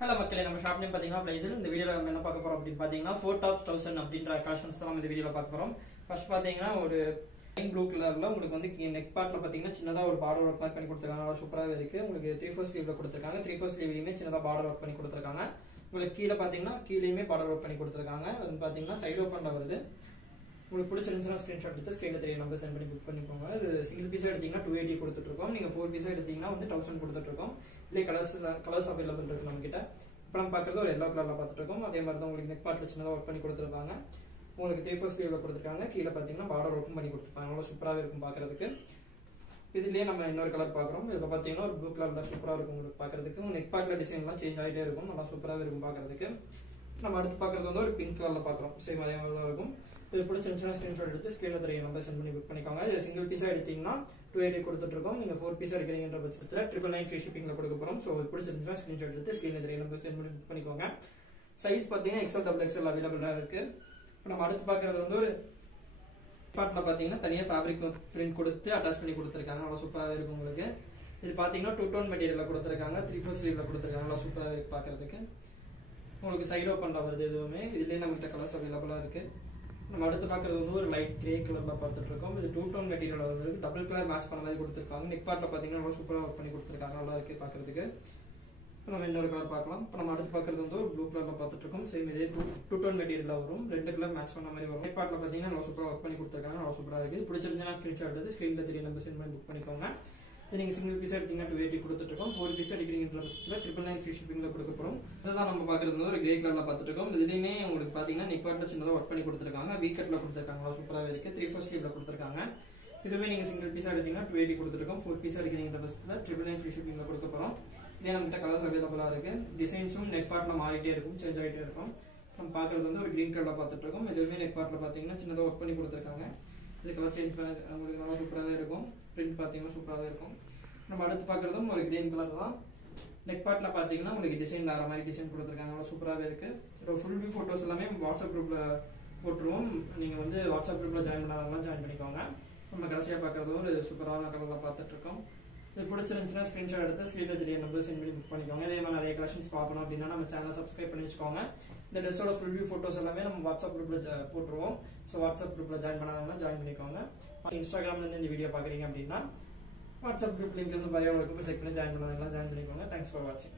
Hello மக்களே, நம்ம shop name பாத்தீங்கன்னா பிளைசல். இந்த வீடியோல நம்ம என்ன பார்க்க போறோம் அப்படின்னு பாத்தீங்கன்னா 4 டாப்ஸ் 1000 அப்படின்ற கலெக்ஷன்ஸ் தான் நம்ம இந்த வீடியோல பார்க்க போறோம். ஃபர்ஸ்ட் பாத்தீங்கன்னா ஒரு ப்ளூ கலர்ல உங்களுக்கு வந்து நெக் பார்ட்ல பாத்தீங்கன்னா சின்னதா ஒரு பார்டர் ஒர்க் பண்ணி கொடுத்திருக்காங்க. நல்லா சூப்பராவே இருக்கு. உங்களுக்கு 3/4 ஸ்லீவ்ல கொடுத்திருக்காங்க. 3/4 ஸ்லீவ்லயுமே சின்னதா பார்டர் ஒர்க் பண்ணி கொடுத்திருக்காங்க. உங்களுக்கு கீழ பாத்தீங்கன்னா கீழேயுமே பார்டர் ஒர்க் பண்ணி கொடுத்திருக்காங்க. அது பாத்தீங்கன்னா சைடு ஓபன்ல வருது. உங்களுக்கு பிடிச்சிருந்துச்சுன்னா ஸ்கிரீன்ஷாட் எடுத்து ஸ்கிரீன்ல தெரிய நம்பர் சென்ட் பண்ணி புக் பண்ணிக்கோங்க. இது சிங்கிள் பீஸா எடுத்தீங்கன்னா 280 கொடுத்துட்டு இருக்கோம். நீங்க 4 பீஸா எடுத்தீங்கன்னா வந்து 1000 கொடுத்துட்டு இருக்கோம். இல்ல கலர்ஸ் அவைலபிள் இருக்கு நம்ம கிட்ட. இப்போ நம்ம பார்க்கறது ஒரு எல்லோ கலர்ல பார்த்துட்டு இருக்கோம். அதே மாதிரி தான் உங்களுக்கு நெக் பார்ட்ல சின்னதாக ஒர்க் பண்ணி கொடுத்துருக்காங்க. உங்களுக்கு 3/4 ஸ்லீவ்ல கொடுத்துருக்காங்க. கீழே பார்த்தீங்கன்னா பார்டர் ஒர்க்கும் பண்ணி கொடுத்துருப்பாங்க. நல்லா சூப்பராகவே இருக்கும் பார்க்கறதுக்கு. இதுலயே நம்ம இன்னொரு கலர் பார்க்குறோம். இதில் பார்த்தீங்கன்னா ஒரு ப்ளூ கலர்ல சூப்பராக இருக்கும் உங்களுக்கு பார்க்கறதுக்கு. நெக் பார்ட்ல டிசைன்லாம் சேஞ்ச் ஆகிட்டே இருக்கும். நல்லா சூப்பராகவே இருக்கும் பார்க்கறதுக்கு. நம்ம அடுத்து பார்க்கறது வந்து ஒரு பிங்க் கலர்ல பார்க்குறோம். சேம் அதே மாதிரி தான் இருக்கும். இது பிடிச்சிருந்துச்சுன்னா ஸ்கிரீன்ஷாட் எடுத்து ஸ்கிரீன்ல தெரிய நம்பர் சென்ட் பண்ணி புக் பண்ணிக்கோங்க. இது சிங்கிள் பீஸா எடுத்தீங்கன்னா 280 கொடுத்துட்டு இருக்கோம். நீங்க 4 பீஸா எடுக்கிறீங்கன்ற பட்சத்தில் 999 ஃப்ரீ ஷிப்பிங்ல கொடுக்க போறோம். ஸோ பிடிச்சிருந்துச்சுன்னா ஸ்கிரீன்ஷாட் எடுத்து ஸ்கிரீன்ல தெரிய நம்பர் சென்ட் பண்ணி புக் பண்ணிக்கோங்க. சைஸ் பார்த்தீங்கன்னா XL XXL அவைலபிளா இருக்கு. நம்ம அடுத்து பார்க்கறது வந்து ஒரு பார்ட்ல பாத்தீங்கன்னா தனியா ஃபேப்ரிக் பிரிண்ட் கொடுத்து அட்டாச் பண்ணி கொடுத்துருக்காங்க. நல்லா சூப்பராகவே இருக்கும் உங்களுக்கு. இது பாத்தீங்கன்னா 2 டோன் மெட்டீரியல்ல கொடுத்துருக்காங்க. 3/4 ஸ்லீவ்ல கொடுத்துருக்காங்க. நல்லா சூப்பராகவே இருக்கு பார்க்கறதுக்கு. உங்களுக்கு சைடு ஓப்பன்ல வருது. எதுவுமே இதுலயே நம்ம கிட்ட கலர்ஸ் அவைலபிளா இருக்கு. நம்ம அடுத்து பார்க்கறது வந்து ஒரு லைட் கிரே கலர்ல பார்த்துட்டு இருக்கோம். இது 2 டோன் மெட்டீரியல் வந்து டபுள் கலர் மேட்ச் பண்ண மாதிரி கொடுத்துருக்காங்க. நெக் பார்ட்ல பாத்தீங்கன்னா நல்லா சூப்பரா ஒர்க் பண்ணி கொடுத்துருக்காங்க. நல்லா இருக்கு பார்க்கறதுக்கு. நம்ம இன்னொரு கலர் பார்க்கலாம். இப்போ நம்ம அடுத்து பார்க்கறது வந்து ஒரு ப்ளூ கலர்ல பார்த்துட்டு இருக்கோம். சேம் இதே 2 டோன் மெட்டீரியல்ல வரும். 2 கலர் மேட்ச் பண்ண மாதிரி வரும். நெக் பார்ட்ல பாத்தீங்கன்னா நல்லா சூப்பரா ஒர்க் பண்ணி கொடுத்துருக்காங்க. நல்லா சூப்பரா இருக்கு. பிடிச்சிருந்தா ஸ்கிரீன்ஷாட் எடுத்து ஸ்கிரீன்ல தெரிய நம்பர் சென்ட் பண்ணி புக் பண்ணிக்கோங்க. இது நீங்க சிங்கிள் பீஸ் எடுத்தீங்கன்னா 280 கொடுத்துட்டு இருக்கோம். 4 பீஸ் எடுக்கிறீங்கன்ற பட்சத்தில் 999 ஃப்ரீ ஷிப்பிங்ல கொடுக்க போறோம். இதுதான் நம்ம பார்க்கறது ஒரு கிரே கலர்ல பார்த்துட்டு இருக்கோம். இதுலயுமே உங்களுக்கு பாத்தீங்கன்னா நெக் பார்ட்ல சின்னதா ஒர்க் பண்ணி கொடுத்துருக்காங்க. வீக்கட்ல கொடுத்துருக்காங்க. சூப்பராகவே இருக்கு. 3/4 ஸ்லீவ்ல கொடுத்துருக்காங்க. இதுவே நீங்க சிங்கிள் பீஸா எடுத்தீங்கன்னா 280 கொடுத்துருக்கோம். 4 பீஸா எடுக்கிறீங்கன்ற பட்சத்தில் 999 ஃப்ரீ ஷிப்பிங்ல கொடுக்க போறோம். இதே நம்ம கிட்ட கலர்ஸ் அவைலபிளா இருக்கு. டிசைன்ஸும் நெக் பார்ட்ல மாறிட்டே இருக்கும், சேஞ்ச் ஆகிட்டே இருக்கும். நம்ம பார்க்கறது வந்து ஒரு கிரீன் கலர்ல பார்த்துட்டு இருக்கோம். இதுவுமே நெக் பார்ட்ல பாத்தீங்கன்னா சின்னதா ஒர்க் பண்ணி கொடுத்துருக்காங்க. இது கலர் சேஞ்ச் பண்ண உங்களுக்கு நல்லா சூப்பராகவே இருக்கும். பிரிண்ட் பாத்தீங்கன்னா சூப்பராகவே இருக்கும். நம்ம அடுத்து பார்க்கறதும் ஒரு கிரீன் கலர் தான். நெக் பார்ட்ல பாத்தீங்கன்னா உங்களுக்கு டிசைன் வேற மாதிரி டிசைன் கொடுத்துருக்காங்க. நல்லா சூப்பராகவே இருக்கு. ஃபுல் வியூ போட்டோஸ் எல்லாமே வாட்ஸ்அப் குரூப்ல போட்டுருவோம். நீங்க வந்து வாட்ஸ்அப் குரூப்ல ஜாயின் பண்ணாதவங்களாம் ஜாயின் பண்ணிக்கோங்க. நம்ம கடைசியா பார்க்கறது ஒரு சூப்பரான கலர்ல பார்த்துட்டு இருக்கோம். இது பிடிச்சிருந்துச்சுன்னா ஸ்கிரீன்ஷாட் எடுத்து ஸ்கிரீன்ல தெரிய நம்பர் சென்ட் பண்ணி புக் பண்ணிக்கோங்க. இதே மாதிரி நிறைய கலெக்ஷன்ஸ் பார்க்கணும் அப்படின்னா நம்ம சேனல் சப்ஸ்கிரைப் பண்ணி வச்சுக்கோங்க. இந்த ட்ரெஸ்ஸோட ஃபுல் வியூ போட்டோஸ் எல்லாமே நம்ம வாட்ஸ்அப் குரூப்ல போட்டுருவோம். ஸோ வாட்ஸ்அப் குரூப்ல ஜாயின் பண்ணாதவங்க ஜாயின் பண்ணிக்கோங்க. இன்ஸ்டாகிராம்ல இருந்து இந்த வீடியோ பாக்குறீங்க அப்படின்னா வாட்ஸ்அப் குரூப் லிங்க் பயோல இருக்கும். செக் பண்ணி ஜாயின் பண்ணாதவங்க ஜாயின் பண்ணிக்கோங்க. தேங்க்ஸ் ஃபார் வாட்சிங்.